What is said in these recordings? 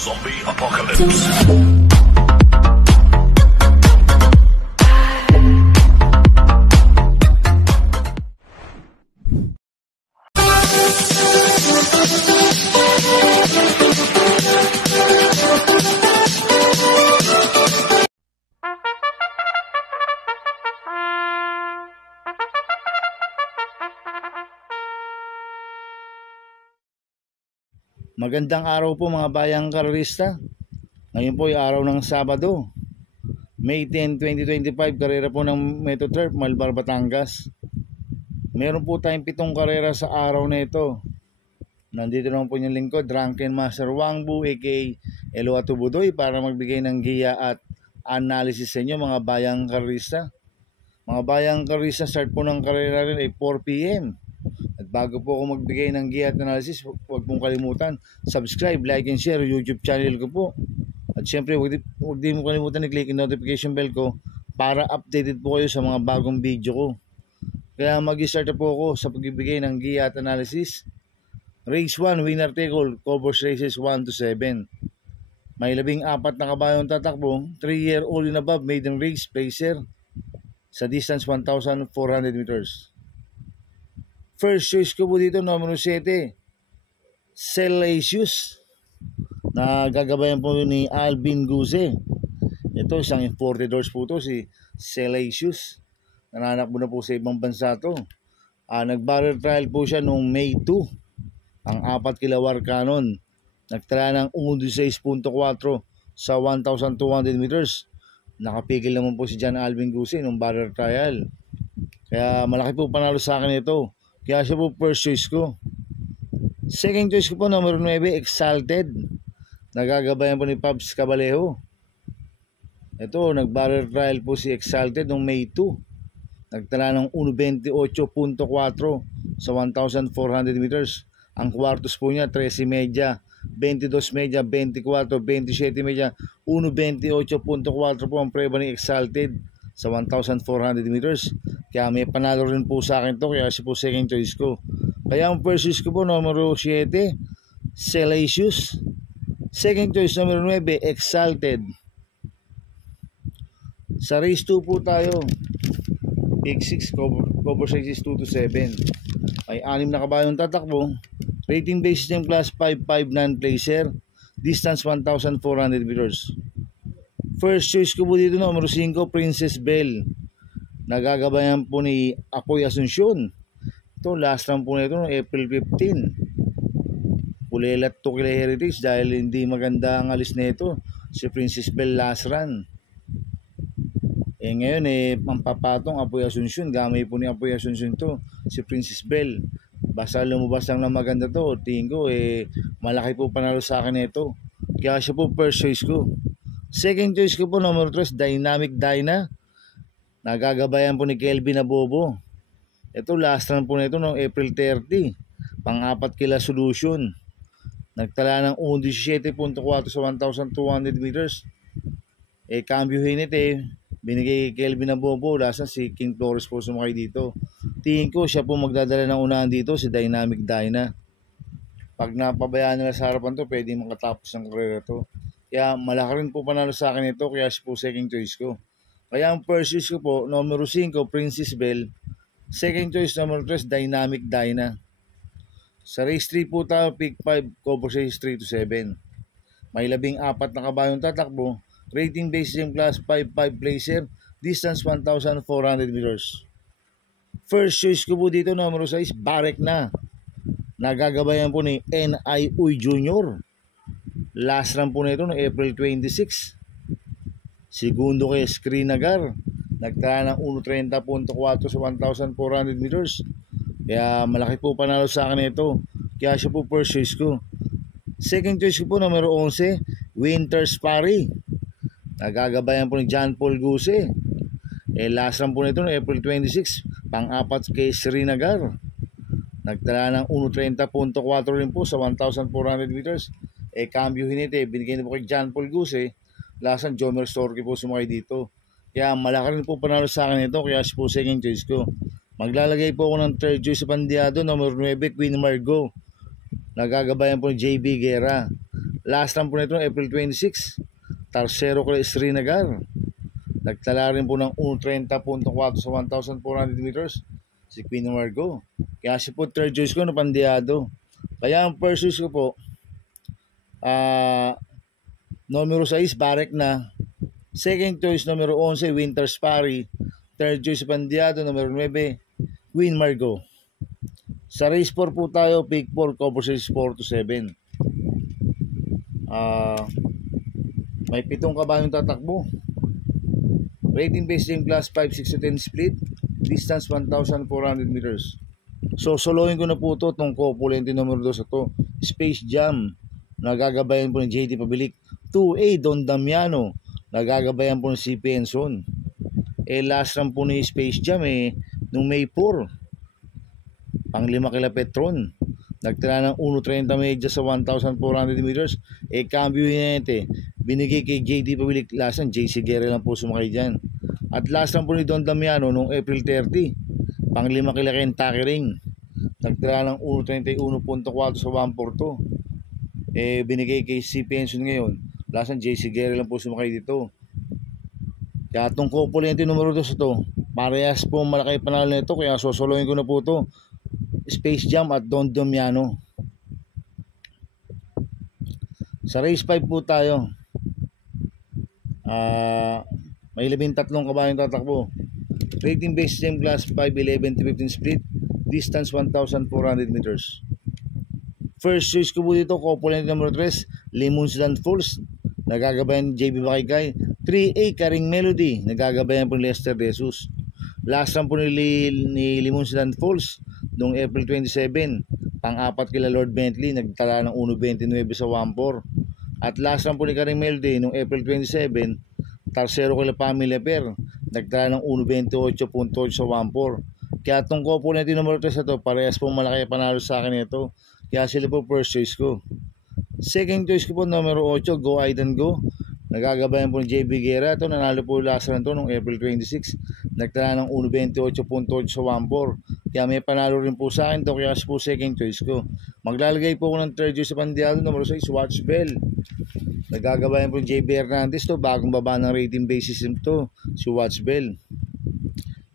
Zombie Apocalypse. Magandang araw po mga bayang karerista. Ngayon po ay araw ng Sabado, May 10, 2025, karera po ng Metroturf, Malbar, Batangas. Meron po tayong 7 karera sa araw na ito. Nandito naman po yung lingkod, Drunken Master Wangbu aka Eloa Tubudoy, para magbigay ng giya at analysis sa inyo mga bayang karerista. Mga bayang karerista, start po ng karera rin ay 4 PM. At bago po ako magbigay ng giya at analysis, huwag pong kalimutan, subscribe, like, and share YouTube channel ko po. At syempre, huwag din mo kalimutan i-click yung notification bell ko para updated po kayo sa mga bagong video ko. Kaya mag-start na po ako sa pagbibigay ng giya at analysis. Race 1, winner take all, covers races 1 to 7. May 14 na kabayong tatakbo, 3-year-old and above, maiden race, pacer, sa distance 1,400 meters. First choice ko po dito, numero 7, Salacious, na gagabayan po ni Alvin Guse. Ito, isang imported horse po ito, si Salacious. Nananakbo na po sa ibang bansa ito. Nag-barrel trial po siya noong May 2, ang 4 kilawar canon. Nagtala ng 16.4 sa 1,200 meters. Nakapigil naman po si John Alvin Guse noong barrel trial. Kaya malaki po panalo sa akin ito. Kaya siya po first choice ko. Second choice ko po, number 9, Exalted. Nagagabayan po ni Pabs Cabalejo. Ito, nag-barrel trial po si Exalted noong May 2. Nagtala ng 1.28.4 sa 1,400 meters. Ang kwartos po niya, 13 media, 22 media, 24, 27 media, 1.28.4 po ang preba ni Exalted sa 1,400 meters. Kaya may panalo rin po sa akin to, kaya si po second choice ko. Kaya ang first choice ko po, numero 7, Salacious. Second choice, numero 9, Exalted. Sa race 2 po tayo, Big 6, cover sizes 2 to 7. May 6 na kabayong tatakbo. Rating basis ng class 5-5 non-placer, distance 1,400 meters. First choice ko po dito, numero 5, Princess Belle. Nagagabayan po ni Apoy Asuncion. Ito, last run po na ito noong April 15. Pulelat to kila Heritage dahil hindi maganda ang alis na ito. Si Princess Belle last run. Ngayon pampapatong Apoy Asuncion. Gamay po ni Apoy Asuncion to, si Princess Belle. Basta lumabas lang na maganda to, tingin ko malaki po panalo sa akin na ito. Kaya siya po first choice ko. Second choice ko po, number 3, Dynamic Dyna. Nagagabayan po ni Kelvin Abobo. Ito, last run po na ito noong April 30. Pang-4 kila Solution. Nagtala ng 17.4 sa 1,200 meters. Cambio hinit binigay kay Kelvin Abobo. Last si King Flores po sumakay dito. Tingin ko siya po magdadala ng unahan dito, si Dynamic Dyna. Pag napabayaan nila sa harapan to, pwede makatapos ng karera to. Kaya malaki rin po panalo sa akin ito, kaya siya po second choice ko. Kaya ang first choice ko po, numero 5, Princess Belle. Second choice, numero 3, Dynamic Dyna. Sa race 3 po tayo, pick 5, cover size 3 to 7. May 14 na kabayong tatakbo. Rating basis yung class 5-5 placer, distance 1,400 meters. First choice ko po dito, numero 6, Barek na. Nagagabayan po ni N.I. Uy Jr. Last run po na ito noong April 26. Segundo kay Srinagar. Nagtala ng 1.30.4 sa 1,400 meters. Kaya malaki po panalo sa akin ito. Kaya siya po first choice ko. Second choice ko po, numero 11, Winter's Party. Nagagabayan po ni John Paul Guse. Last run po na ito noong April 26. Pang-4 kay Srinagar. Nagtala ng 1.30.4 rin po sa 1,400 meters. Cambio hinit binigay na po kay John Paul Guse. Lasan Jomer Storky po sumakay dito. Kaya malaki rin po panalo sa akin ito, kaya siya po second choice ko. Maglalagay po ako ng third choice sa pandiado, number 9, Queen Margot. Nagagabayan po ni JB Guerra. Last run po nito April 26. Tercero ko Srinagar. Nagtala rin po ng 1.30.4 sa 1,400 meters. Si Queen Margot. Kaya si po third choice ko na Pandiado. Kaya ang first choice ko po, numero 6, Barek na. Second choice, numero 11, Winter Sparry. Third choice, Pandiado, numero 9, Queen Margot. Sa race 4 po tayo, pick 4, cover series 4 to 7. May 7 kabayong tatakbo. Rating based game class 5, 6 to 10 split. Distance 1,400 meters. So, solohin ko na po ito, itong Copulente numero 2 ito. Space Jam, nagagabayan po ni JT Pabilik. 2A, Don Damiano, nagagabayan po ni CP Enson. Last run po ni Space Jam, nung May 4. Pang-5 kila Petron. Nagtala ng 1.30 medya sa 1,400 meters. Cambio Hinete, binigay kay JT Pabilik. Last run, JC Guerra lang po sumakay dyan. At last run po ni Don Damiano nung April 30. Pang-5 kila Kentucky Ring. Nagtala ng 1.31.4 sa 142. Binigay kay CP Enson ngayon. Last run, JC Guerra lang po sumakay dito. Kaya itong Copulente numero 2 ito, parehas po malaki panalo nito. Kaya sosolohin ko na po ito. Space Jam at Don Damiano. Sa race 5 po tayo. May 13 kabayong tatakbo. Rating based game class 5, 11 to 15 split. Distance 1,400 meters. First choice ko po dito, Copulente number 3, Limusland Falls. Nagagabayan JB Bakaykay. 3A, Karing Melody. Nagagabayan po ni Lester Jesus. Last run po ni Limusland Falls noong April 27. Pang-4 kila Lord Bentley. Nagtala ng 1.29 sa 1.4. At last run po ni Karing Melody noong April 27. Tercero kila Pamela Per. Nagtala ng 1.28.8 sa 1.4. Kaya itong Copulente number 3 ito, parehas po malaki panalo sa akin ito. Kaya sila po first choice ko. Second choice ko po, numero 8, Go Aidan Go. Nagagabayan po ni JB Guerra. Ito, nanalo po last run ito noong April 26. Nagtala ng 1.28.8 sa 1.4. Kaya may panalo rin po sa akin ito. Kaya po second choice ko. Maglalagay po ko ng third choice sa Pandiado, numero 6, Watch Bell. Nagagabayan po ni JB Hernandez ito. Bagong baba ng rating basis ito, si Watch Bell.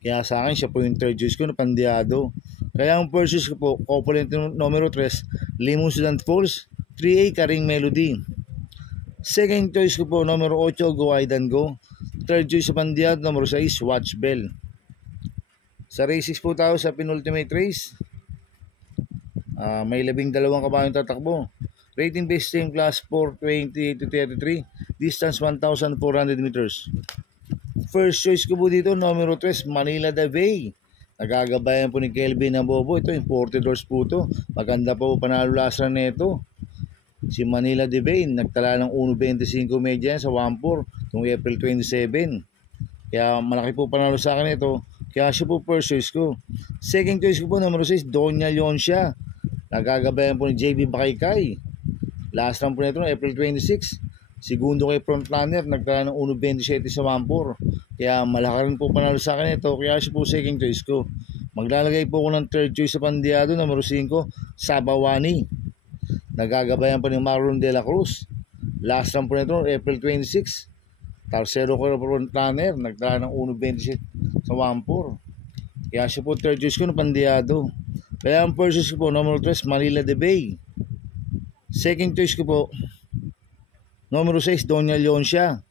Kaya sa akin, siya po yung third choice ko na Pandiado. Kaya ang first choice ko po, Copulente numero 3, Limusland Falls. 3A, Karing Melody. Second choice ko po, numero 8, Go Aidan Go. Third choice sa Pandiado, numero 6, Watch Bell. Sa races po tayo sa penultimate race. May 12 kabayong tatakbo. Rating based game class 428 to 33. Distance 1,400 meters. First choice ko po dito, numero 3, Manila The Bay. Nagagabayan po ni Kelvin Nabobo. Ito, imported horse po ito. Maganda po panalo last run nito. Si Manila Devane, nagtala ng 1.25 medya sa 1.4 noong April 27. Kaya malaki po panalo sa akin ito. Kaya siya po first choice ko. Second choice ko po, numero 6, Doña Leoncia. Nagagabayan po ni JB Bakaykay. Last run po nito noong April 26. Segundo kay frontlunner, nagtala ng 1.27 sa 1.4. Kaya malaki rin po panalo sa akin ito. Kaya siya po second choice ko. Maglalagay po ko ng third choice sa Pandiado, numero 5, Sabawani. Nagagabayan pa ni Marlon De La Cruz. Last run po nito, April 26. Tercero ko frontlunner, nagtala ng 1.27 sa 1.4. Kaya siya po third choice ko na Pandiado. Kaya ang first choice ko po, numero 3, Manila The Bay. Second choice ko po, numero 6, Doña Leoncia.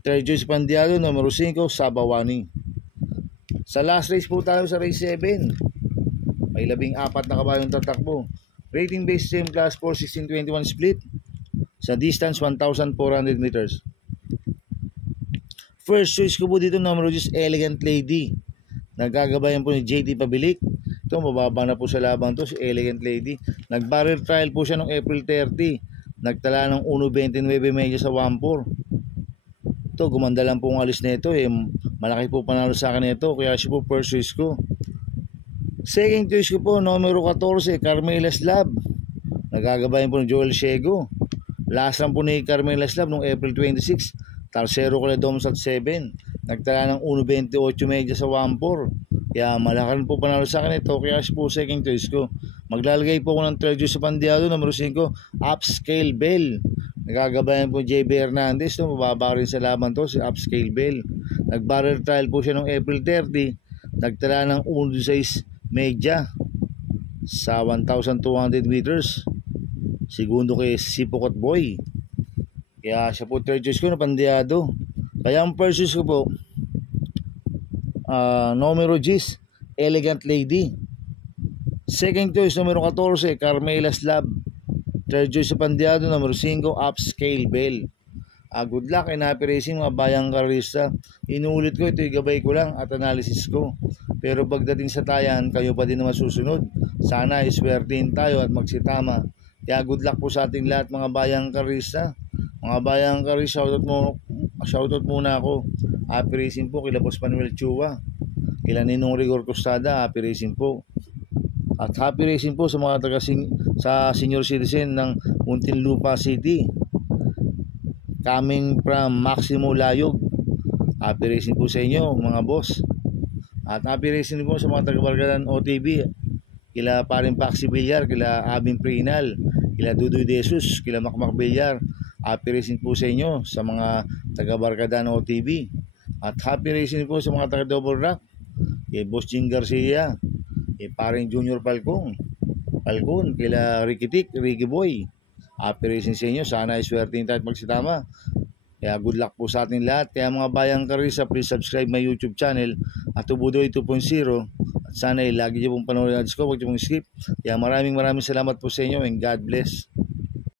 Third choice Pandiado, numero 5, Sabawani. Sa last race po tayo sa race 7. May 14 na kabayong tatakbo. Rating based same class 4, 16-21 split. Sa distance 1,400 meters. First choice ko po dito, numero 10, Elegant Lady. Nagagabayan po ni JT Pabilik. Ito, mababa na po sa laban to, si Elegant Lady. Nag-barrel trial po siya noong April 30. Nagtala ng 1.29 medya sa 1.4. Ito, gumanda lang po ang alis nito. Malaki po panalo sa akin nito. Kaya siya po first choice ko. Second choice ko po, numero 14, Carmela Slab. Nagagabayan po ni Joel Shego. Last run po ni Carmela Slab noong April 26. Tercero ko na Domsat 7. Nagtala ng 1.28 medya sa 1.4. Kaya malaki rin po panalo sa akin ito. Kaya siya po second choice ko. Maglalagay po ko ng third choice sa Pandiado, numero 5, Upscale Bell. Nagagabayan po JB Hernandez, no? Mababa rin sa laban to, si Upscale Bell. Nag-barrel trial po siya noong April 30. Nagtala ng 1.6 media sa 1,200 meters. Segundo kay Sipokot Boy. Kaya siya po third choice ko na Pandiado. Kaya ang first choice ko po, numero 10, Elegant Lady. Second choice, numero 14, Carmela Slab. Third choice sa Pandiado, numero 5, Upscale Bell. Good luck and happy racing mga bayang karista. Inuulit ko, ito gabay ko lang at analysis ko. Pero pagdating sa tayan, kayo pa din naman susunod. Sana iswertein tayo at magsitama. Kaya good luck po sa ating lahat mga bayang karista. Mga bayang karista, shoutout muna ako. Happy racing po kila Boss Manuel Chua, kila Ninong Rigor Costada, happy racing po. At happy racing po sa mga sa senior citizen ng Muntinlupa City, coming from Maximo Layog. Happy racing po sa inyo mga boss. At happy racing po sa mga taga-Bargadan OTB, kila Paring Paxi Villar, kila Abing Prinal, kila Dudoy Desus, kila Makmak Villar. Happy racing po sa inyo sa mga taga-Bargadan OTB. At happy racing po sa mga taga-Double Rock, kay Boss Jing Garcia, kay Paring Junior Falcon, kila Ricky Tik, Ricky Boy. Happy racing sa inyo. Sana iswertein tayo at magsitama. Kaya good luck po sa ating lahat. Kaya mga bayang karisa, please subscribe my YouTube channel at Tubudoy 2.0. At sana lagi niyo pong panonood ads ko, huwag niyo pong skip. Kaya maraming salamat po sa inyo and God bless.